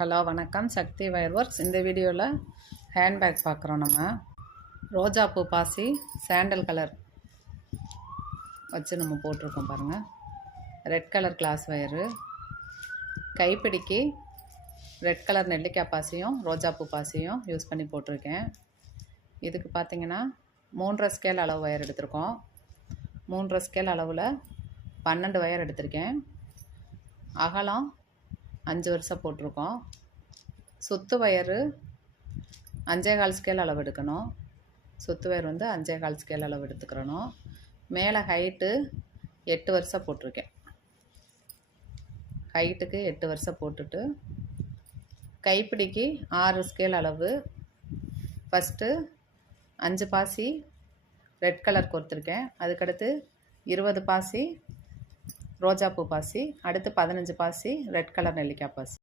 Hello வணக்கம், சக்தி wire works. இந்த வீடியோவில் ஹேண்ட்பேக் பார்க்குறோம். நம்ம ரோஜாப்பூ பாசி சாண்டல் கலர் வச்சு நம்ம போட்டிருக்கோம் பாருங்கள். ரெட் கலர் கிளாஸ் வயரு, கைப்பிடிக்கு ரெட் கலர் நெல்லிக்காய் பாசியும் ரோஜாப்பூ பாசியும் யூஸ் பண்ணி போட்டிருக்கேன். இதுக்கு பார்த்திங்கன்னா 3.5 ஸ்கேல் அளவு வயர் எடுத்திருக்கோம். 3.5 ஸ்கேல் அளவில் 12 வயர் எடுத்திருக்கேன். அகலம் 5 வருஷம் போட்டிருக்கோம். சுத்து வயரு 5.25 ஸ்கேல் அளவு எடுக்கணும். சுத்து வயர் 5.25 ஸ்கேல் அளவு எடுத்துக்கிறணும். மேலே ஹைட்டு 8 வருஷம் போட்டிருக்கேன். ஹைட்டுக்கு 8 வருஷம் போட்டுட்டு கைப்பிடிக்கு 6 ஸ்கேல் அளவு. ஃபஸ்ட்டு 5 பாசி ரெட் கலர் கொடுத்துருக்கேன். அதுக்கடுத்து 20 பாசி ரோஜாப்பூ பாசி, அடுத்து 15 பாசி ரெட் கலர் நெல்லிக்காய் பாசி.